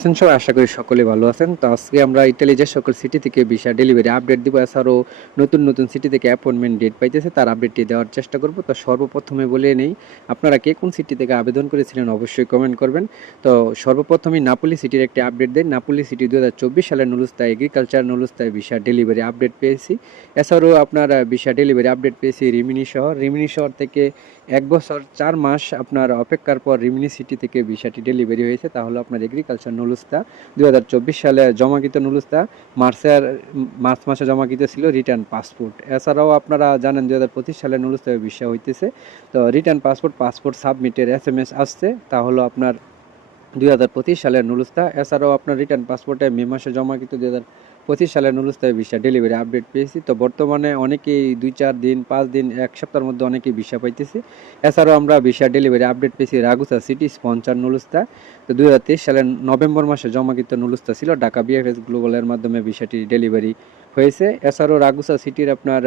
আছেন আশা করি সকলে ভালো আছেন। তো আজকে আমরা ইটালি যে সকল সিটি থেকে ভিসা ডেলিভারি আপডেট দিব, এছাড়াও নতুন নতুন সিটি থেকে অ্যাপয়েন্টমেন্ট ডেট পাইতেছে, তার আপডেটটি দেওয়ার চেষ্টা করব। তো সর্বপ্রথমে বলে নেই, আপনারা কে কোন সিটি থেকে আবেদন করেছিলেন অবশ্যই কমেন্ট করবেন। তো সর্বপ্রথমে নাপুলি সিটির একটি আপডেট দেন নাপুলি সিটি দু হাজার চব্বিশ সালের নুলুস্তা এগ্রিকালচার নুলুস্তায় ভিসা ডেলিভারি আপডেট পেয়েছি। এছাড়াও আপনার ভিসা ডেলিভারি আপডেট পেয়েছি রিমিনি শহর। রিমিনি শহর থেকে এক বছর চার মাস আপনার অপেক্ষার পর রিমিনি সিটি থেকে ভিসাটি ডেলিভারি হয়েছে। তাহলে আপনার এগ্রিকালচার নুলুস্তা, দুই হাজার চব্বিশ সালে জমাকৃত নুলুস্তা, মার্চের, মার্চ মাসে জমাকৃত ছিল রিটার্ন পাসপোর্ট। এছাড়াও আপনারা জানেন দুই হাজার পঁচিশ সালে নুলুস্তা বিশ্ব হইতেছে। তো রিটার্ন পাসপোর্ট পাসপোর্ট সাবমিটের এস এম এস আসছে। তা হলো আপনার দুই হাজার পঁচিশ সালের নুলুস্তা। এছাড়াও আপনার রিটার্ন পাসপোর্টে মে মাসে জমাকৃত দুই হাজার পঁচিশ সালের নুলুস্তায় ভিসা ডেলিভারি আপডেট পেয়েছি। তো বর্তমানে অনেকেই দুই, চার দিন, পাঁচ দিন, এক সপ্তাহের মধ্যে অনেকেই ভিসা পাইতেছি। এছাড়াও আমরা ভিসা ডেলিভারি আপডেট পেয়েছি রাগুসা সিটি স্পঞ্চার নুলুস্তা তো দুই হাজার তেইশ সালের নভেম্বর মাসে জমাকৃত নুলুস্তা ছিল, ঢাকা বিএফএস গ্লোবালের মাধ্যমে ভিসাটি ডেলিভারি হয়েছে। এছাড়াও রাগুসা সিটির আপনার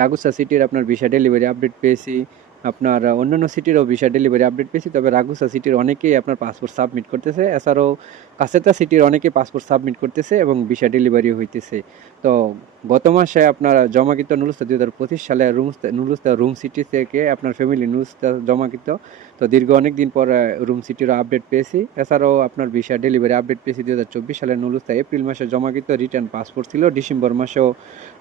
রাগুসা সিটির আপনার ভিসা ডেলিভারি আপডেট পেয়েছি। আপনার অন্যান্য সিটিরও ভিসা ডেলিভারি আপডেট পেয়েছি, তবে রাগুসা সিটির অনেকেই আপনার পাসপোর্ট সাবমিট করতেছে। এছাড়াও কাসেতা সিটির অনেকেই পাসপোর্ট সাবমিট করতেছে এবং ভিসা ডেলিভারি হইতেছে। তো গত মাসে আপনার জমাকৃত নুলুস্তা দুই হাজার পঁচিশ সালে রুম নুলুস্তা রুম সিটি থেকে আপনার ফ্যামিলি নুলুস্তা জমাকৃত। তো দীর্ঘ অনেক দিন পর রুম সিটিরও আপডেট পেয়েছি। এছাড়াও আপনার ভিসা ডেলিভারি আপডেট পেয়েছি দুই হাজার চব্বিশ সালের নুলুস্তা এপ্রিল মাসে জমাকৃত রিটার্ন পাসপোর্ট ছিল। ডিসেম্বর মাসেও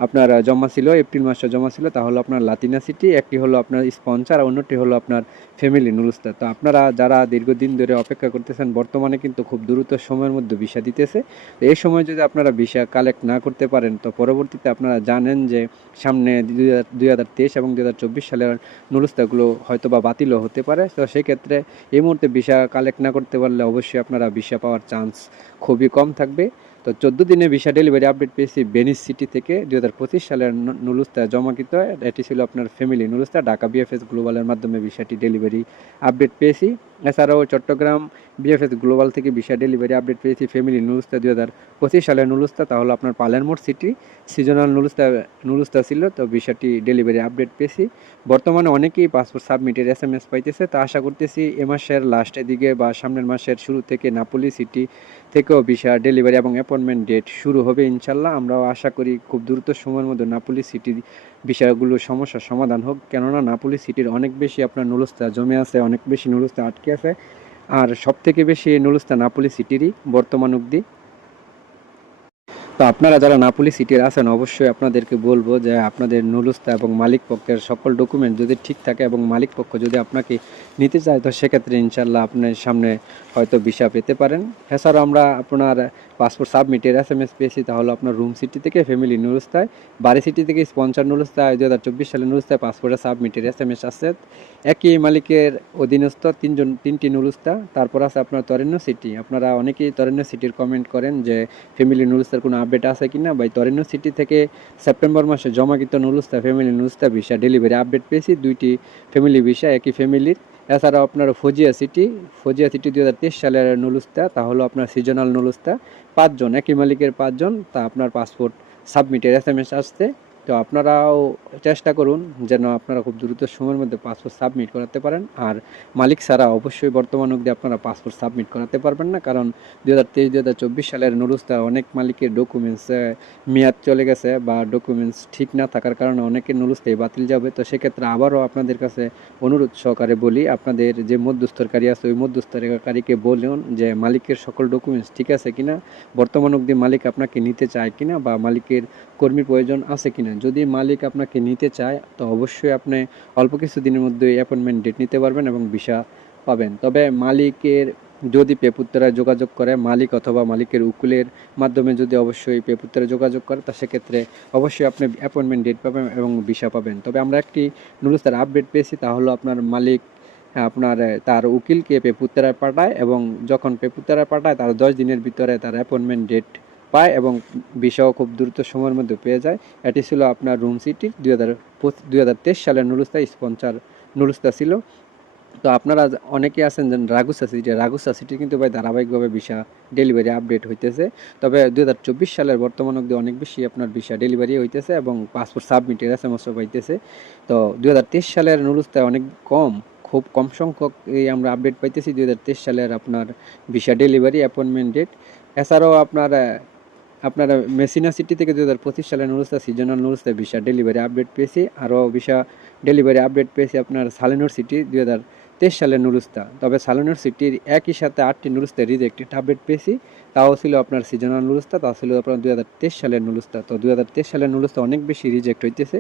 আপনার জমা ছিল। এপ্রিল মাসে জমা ছিল, তা হলো আপনার লাতিনা সিটি, একটি হলো আপনার স্পন্সার আর অন্যটি হলো আপনার ফ্যামিলি নুলুস্তা তো আপনারা যারা দীর্ঘদিন ধরে অপেক্ষা করতেছেন, বর্তমানে কিন্তু খুব দ্রুত সময়ের মধ্যে ভিসা দিতেছে। তো এই সময় যদি আপনারা ভিসা কালেক্ট না করতে পারেন, তো পরবর্তীতে আপনারা জানেন যে সামনে দুই হাজার তেইশ এবং দুই হাজার চব্বিশ সালের নুলুস্তাগুলো হয়তো বা বাতিলও হতে পারে। তো সেক্ষেত্রে এই মুহূর্তে ভিসা কালেক্ট না করতে পারলে অবশ্যই আপনারা ভিসা পাওয়ার চান্স খুবই কম থাকবে। তো চোদ্দ দিনে ভিসা ডেলিভারি আপডেট পেয়েছি বেনিস সিটি থেকে। দু হাজার পঁচিশ সালের নুলুস্তায় নুলুস্তা জমাকৃত এটি ছিল আপনার ফ্যামিলি নুলুস্তা ঢাকা বিএফএস গ্লোবালের মাধ্যমে ভিসাটি ডেলিভারি আপডেট পেয়েছি। এছাড়াও চট্টগ্রাম বিএফএস গ্লোবাল থেকে ভিসা ডেলিভারি আপডেট পেয়েছি। ফ্যামিলি নুলুস্তা দুই হাজার পঁচিশ সালের নুলুস্তা তাহলে আপনার পালেরমোড় সিটি সিজনাল নুলুস্তা নুলুস্তা ছিল, তো ভিসাটি ডেলিভারি আপডেট পেয়েছি। বর্তমানে অনেকেই পাসপোর্ট সাবমিটের এস এম এস পাইতেছে, তা আশা করতেছি এ মাসের লাস্টের দিকে বা সামনের মাসের শুরু থেকে নাপোলি সিটি থেকেও ভিসা ডেলিভারি এবং অ্যাপয়েন্টমেন্ট ডেট শুরু হবে ইনশাল্লাহ। আমরাও আশা করি খুব দ্রুত সময়ের মধ্যে নাপোলি সিটি বিষয়গুলো সমস্যার সমাধান হোক। কেননা নাপোলি সিটির অনেক বেশি আপনার নুলুস্তা জমে আছে, অনেক বেশি নুলুস্তা আটকে আছে। আর সব থেকে বেশি নুলুস্তা নাপোলি সিটিরই বর্তমান অবধি তো আপনারা যারা নাপুলি সিটির আছেন, অবশ্যই আপনাদেরকে বলব যে আপনাদের নুলুস্তা এবং মালিক পক্ষের সকল ডকুমেন্ট যদি ঠিক থাকে এবং মালিক পক্ষ যদি আপনাকে নিতে চায়, তো সেক্ষেত্রে ইনশাল্লাহ আপনার সামনে হয়তো ভিসা পেতে পারেন। এছাড়াও আমরা আপনার পাসপোর্ট সাবমিটের এস এম এস পেয়েছি, তাহলে আপনার রুম সিটি থেকে ফ্যামিলি নুলুস্তায়, বাড়ি সিটি থেকে স্পন্সার নুলুস্তায় দু হাজার চব্বিশ সালে নুলুস্তায় পাসপোর্টের সাবমিটের এস এম এস আছে। একই মালিকের অধীনস্থ তিনজন, তিনটি নুলুস্তা, তারপর আছে আপনার তরেন্য সিটি আপনারা অনেকেই তরেন্য সিটির কমেন্ট করেন যে ফ্যামিলি নুলুস্তার কোনো আপডেট আছে কিনা? বা তরেন্য সিটি থেকে সেপ্টেম্বর মাসে জমাকৃত নুলুস্তা ফ্যামিলি নুলুস্তা ভিসা ডেলিভারি আপডেট পেয়েছি। দুইটি ফ্যামিলি ভিসা, একই ফ্যামিলির এছাড়াও আপনার ফজিয়া সিটি ফজিয়া সিটি দু হাজার তেইশ সালের নুলুস্তা, তা হলো আপনার সিজনাল নুলুস্তা। পাঁচজন, একই মালিকের পাঁচজন, তা আপনার পাসপোর্ট সাবমিটের এস এম এস আসছে। তো আপনারাও চেষ্টা করুন যেন আপনারা খুব দ্রুত সময়ের মধ্যে পাসপোর্ট সাবমিট করাতে পারেন। আর মালিক ছাড়া অবশ্যই বর্তমান অবধি আপনারা পাসপোর্ট সাবমিট করাতে পারবেন না, কারণ দু হাজার তেইশ দু হাজার চব্বিশ সালের নুরুস্তা অনেক মালিকের ডকুমেন্টস মেয়াদ চলে গেছে বা ডকুমেন্টস ঠিক না থাকার কারণে অনেকের নুরুস্তাই বাতিল যাবে। তো সেক্ষেত্রে আবারও আপনাদের কাছে অনুরোধ সহকারে বলি, আপনাদের যে মধ্যস্থকারী আছে, ওই মধ্যস্থকারীকে বলুন যে মালিকের সকল ডকুমেন্টস ঠিক আছে কিনা, বর্তমান অবধি মালিক আপনাকে নিতে চায় কিনা বা মালিকের কর্মীর প্রয়োজন আছে কিনা যদি মালিক আপনাকে নিতে চায়, তো অবশ্যই আপনি অল্প কিছু দিনের মধ্যে অ্যাপয়েন্টমেন্ট ডেট নিতে পারবেন এবং ভিসা পাবেন। তবে মালিকের, যদি পেপুত্তরায় যোগাযোগ করে, মালিক অথবা মালিকের উকুলের মাধ্যমে যদি অবশ্যই পেপুত্তরায় যোগাযোগ করে, তা সেক্ষেত্রে অবশ্যই আপনি অ্যাপয়েন্টমেন্ট ডেট পাবেন এবং ভিসা পাবেন। তবে আমরা একটি নুরুস্তার আপডেট পেয়েছি, তা হলো আপনার মালিক, আপনার, তার উকিলকে পেপুত্তরায় পাঠায় এবং যখন পেপুত্তরায় পাঠায়, তার দশ দিনের ভিতরে তার অ্যাপয়েন্টমেন্ট ডেট পায় এবং ভিসাও খুব দ্রুত সময়ের মধ্যে পেয়ে যায়। এটি ছিল আপনার রুম সিটির দুই হাজার দুই তেইশ সালের নুরুস্তা স্পন্সার নুরুস্তা ছিল। তো আপনারা অনেকে আছেন যে রাগুসা সিটি রাগুসা সিটি কিন্তু ভাই ধারাবাহিকভাবে ভিসা ডেলিভারি আপডেট হইতেছে। তবে দু হাজার চব্বিশ সালের বর্তমান অবধি অনেক বেশি আপনার ভিসা ডেলিভারি হইতেছে এবং পাসপোর্ট সাবমিটের এস এম এসও পাইতেছে। তো দু হাজার তেইশ সালের নুরুস্তায় অনেক কম, খুব কম সংখ্যক এই আমরা আপডেট পাইতেছি। দুই হাজার তেইশ সালের আপনার ভিসা ডেলিভারি অ্যাপয়েন্টমেন্ট ডেট এছাড়াও আপনার আপনার মেসিনা সিটি থেকে দু হাজার পঁচিশ সালে নুরুস্তা সিজনাল নুরুস্তা ভিসা ডেলিভারি আপডেট পেয়েছি, আরও ভিসা ডেলিভারি আপডেট পেয়েছি আপনার সালেনুর সিটি দু হাজার তেইশ সালে নুরুস্তা। তবে সালেনুর সিটির একই সাথে আটটি নুরুস্তা রিজেক্টেড আপডেট পেয়েছি। তাও ছিল আপনার সিজনাল নুরুস্তা তা ছিল আপনার দুই হাজার তেইশ সালের নুলুস্তা তো দুই হাজার তেইশ সালের নুরুস্তা অনেক বেশি রিজেক্ট হইতেছে।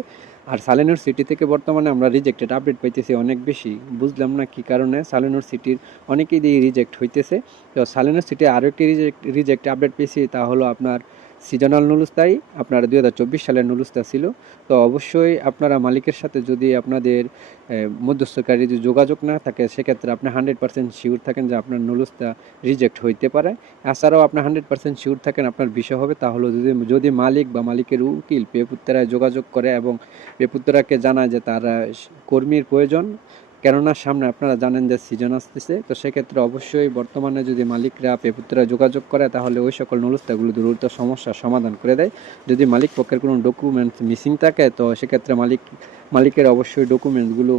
আর সালেনুর সিটি থেকে বর্তমানে আমরা রিজেক্টেড আপডেট পাইতেছি অনেক বেশি। বুঝলাম না কি কারণে সালেনুর সিটির অনেকেই দিয়ে রিজেক্ট হইতেছে। তো সালেনুর সিটি আরও একটি রিজেক্ট রিজেক্ট আপডেট পেয়েছি, তা হলো আপনার সিজনাল নুলুস্তাই আপনার দুই হাজার চব্বিশ সালের নুলুস্তা ছিল। তো অবশ্যই আপনারা মালিকের সাথে যদি আপনাদের মধ্যস্থকারী যদি যোগাযোগ না থাকে, সেক্ষেত্রে আপনি হান্ড্রেড পার্সেন্ট শিওর থাকেন যে আপনার নুলুস্তা রিজেক্ট হইতে পারে। এছাড়াও আপনি হান্ড্রেড পার্সেন্ট শিওর থাকেন আপনার বিষয় হবে তাহলে যদি যদি মালিক বা মালিকের উকিল পেপুত্তরায় যোগাযোগ করে এবং পেপুত্তরাকে জানায় যে তারা কর্মীর প্রয়োজন কেননা সামনে আপনারা জানেন যে সিজন আসতেছে, তো সেক্ষেত্রে অবশ্যই বর্তমানে যদি মালিকরা পেপুত্তরা যোগাযোগ করে, তাহলে ওই সকল নুলুস্তাগুলো দ্রুত সমস্যার সমাধান করে দেয়। যদি মালিক পক্ষের কোনো ডকুমেন্টস মিসিং থাকে, তো সেক্ষেত্রে মালিক, মালিকের অবশ্যই ডকুমেন্টসগুলো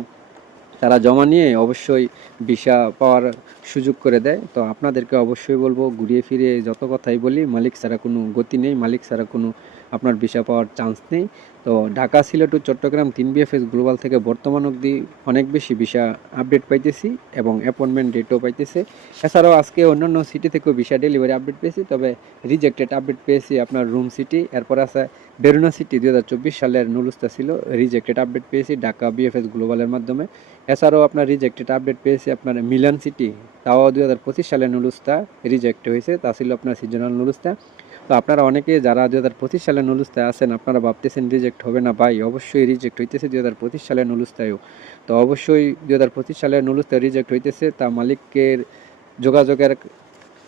তারা জমা নিয়ে অবশ্যই ভিসা পাওয়ার সুযোগ করে দেয়। তো আপনাদেরকে অবশ্যই বলব, ঘুরিয়ে ফিরে যত কথাই বলি, মালিক ছাড়া কোনো গতি নেই, মালিক ছাড়া কোনো আপনার ভিসা পাওয়ার চান্স নেই। তো ঢাকা, সিলেট ও চট্টগ্রাম তিন বিএফএস গ্লোবাল থেকে বর্তমান অবধি অনেক বেশি ভিসা আপডেট পাইতেছি এবং অ্যাপয়েন্টমেন্ট ডেটও পাইতেছে। এছাড়াও আজকে অন্যান্য সিটি থেকেও ভিসা ডেলিভারি আপডেট পেয়েছি, তবে রিজেক্টেড আপডেট পেয়েছি আপনার রুম সিটি এরপর আছে বেরুনা সিটি দু হাজার চব্বিশ সালের নুলুস্তা ছিল রিজেক্টেড আপডেট পেয়েছি ঢাকা বিএফএস গ্লোবালের মাধ্যমে। এছাড়াও আপনার রিজেক্টেড আপডেট পেয়েছি আপনার মিলান সিটি তাও দু হাজার পঁচিশ সালের নুলুস্তা রিজেক্ট হয়েছে, তা ছিল আপনার সিজনাল নুলুস্তা। তো আপনারা অনেকে যারা দু হাজার পঁচিশ সালে নুলুস্তায় আছেন, আপনারা ভাবতেছেন রিজেক্ট হবে না। ভাই, অবশ্যই রিজেক্ট হইতেছে দু হাজার পঁচিশ সালে নুলুস্তায়ও। তো অবশ্যই দু হাজার পঁচিশ সালে নুলুস্তায় রিজেক্ট হইতেছে, তা মালিকের যোগাযোগের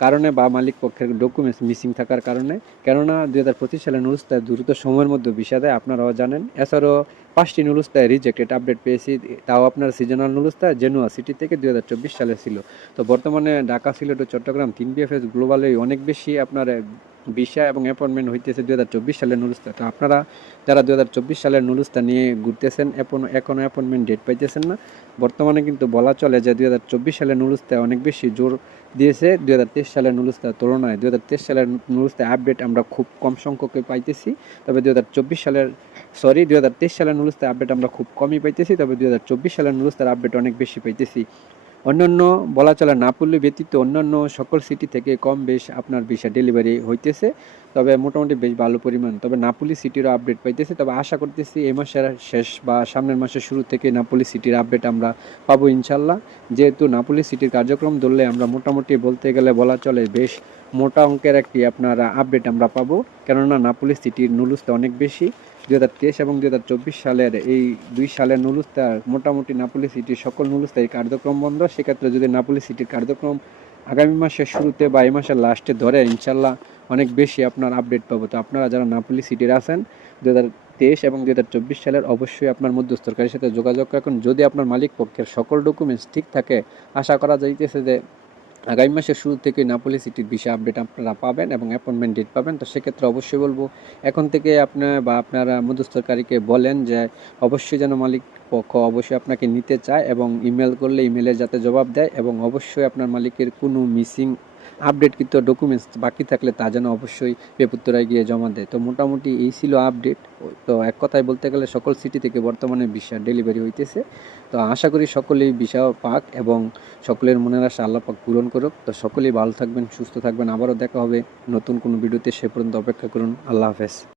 কারণে বা মালিক পক্ষের ডকুমেন্টস মিসিং থাকার কারণে। কেননা দু হাজার পঁচিশ সালে নুলুস্তায় দ্রুত সময়ের মধ্যে বিষা দেয়, আপনারাও জানেন। এছাড়াও পাঁচটি নুলুস্তায় রিজেক্টেড আপডেট পেয়েছি, তাও আপনার সিজনাল নুলুস্তা জেনুয়া সিটি থেকে হাজার চব্বিশ সালে ছিল। তো বর্তমানে ঢাকা, সিলেট ও চট্টগ্রাম তিন বিএফএস গ্লোবালে অনেক বেশি আপনার ভিসা এবং অ্যাপয়েন্টমেন্ট হইতেছে হাজার চব্বিশ সালের নুলুস্তা। তো আপনারা যারা হাজার চব্বিশ সালের নুলুস্তা নিয়ে ঘুরতেছেন এখনও এখনও অ্যাপয়েন্টমেন্ট ডেট পাইতেছেন না। বর্তমানে কিন্তু বলা চলে যে হাজার চব্বিশ সালের নুলুস্তায় অনেক বেশি জোর দিয়েছে। দুই হাজার তেইশ সালের নুলুস্তার তুলনায় দু হাজার তেইশ সালের নুলুস্তায় আপডেট আমরা খুব কম সংখ্যকে পাইতেছি। তবে হাজার চব্বিশ সালের সরি দুই হাজার তেইশ সালের নুলুস্তার আপডেট আমরা খুব কমই পাইতেছি, তবে দুই হাজার চব্বিশ সালের নুলুস্তার আপডেট অনেক বেশি পাইতেছি। অন্যান্য বলা চলে নাপুলি ব্যতীত অন্যান্য সকল সিটি থেকে কম বেশ আপনার ভিসা ডেলিভারি হইতেছে, তবে মোটামুটি বেশ ভালো পরিমাণ। তবে নাপুলি সিটিরও আপডেট পাইতেছে, তবে আশা করতেছি এই মাসের শেষ বা সামনের মাসের শুরু থেকে নাপুলি সিটির আপডেট আমরা পাবো ইনশাল্লাহ যেহেতু নাপুলি সিটির কার্যক্রম ধরলে আমরা মোটামুটি বলতে গেলে বলা চলে বেশ মোটা অঙ্কের একটি আপনার আপডেট আমরা পাবো। কেননা নাপুলি সিটির নুলুসটা অনেক বেশি দুই হাজার তেইশ এবং দুই হাজার চব্বিশ সালের এই দুই সালের নুলুস্তা মোটামুটি নাপুলি সিটির সকল নুলুস্তায় কার্যক্রম বন্ধ। সেক্ষেত্রে যদি নাপুলি সিটির কার্যক্রম আগামী মাসের শুরুতে বা এই মাসের লাস্টে ধরে ইনশাল্লাহ অনেক বেশি আপনার আপডেট পাবো। তো আপনারা যারা নাপুলি সিটির আছেন দু হাজার তেইশ এবং দু হাজার চব্বিশ সালের অবশ্যই আপনার মধ্যস্থকারীর সাথে যোগাযোগ রাখুন। যদি আপনার মালিক পক্ষের সকল ডকুমেন্টস ঠিক থাকে, আশা করা যাইতেছে যে আগামী মাসের শুরু থেকে নাপোলি সিটির বিষয়ে আপডেট আপনারা পাবেন এবং অ্যাপয়েন্টমেন্ট ডেট পাবেন। তো সেক্ষেত্রে অবশ্যই বলব, এখন থেকে আপনার বা আপনারা মধ্যস্থকারীকে বলেন যে অবশ্যই যেন মালিক পক্ষ অবশ্যই আপনাকে নিতে চায় এবং ইমেল করলে ইমেলে যাতে জবাব দেয় এবং অবশ্যই আপনার মালিকের কোনো মিসিং আপডেটকৃত ডকুমেন্টস বাকি থাকলে তা যেন অবশ্যই পেপুত্তরায় গিয়ে জমা দেয়। তো মোটামুটি এই ছিল আপডেট তো এক কথায় বলতে গেলে সকল সিটি থেকে বর্তমানে ভিসা ডেলিভারি হইতেছে। তো আশা করি সকলেই ভিসা পাক এবং সকলের মনের আশা আল্লাহ পাক পূরণ করুক। তো সকলেই ভালো থাকবেন, সুস্থ থাকবেন। আবারও দেখা হবে নতুন কোনো ভিডিওতে সে পর্যন্ত অপেক্ষা করুন। আল্লাহ হাফেজ।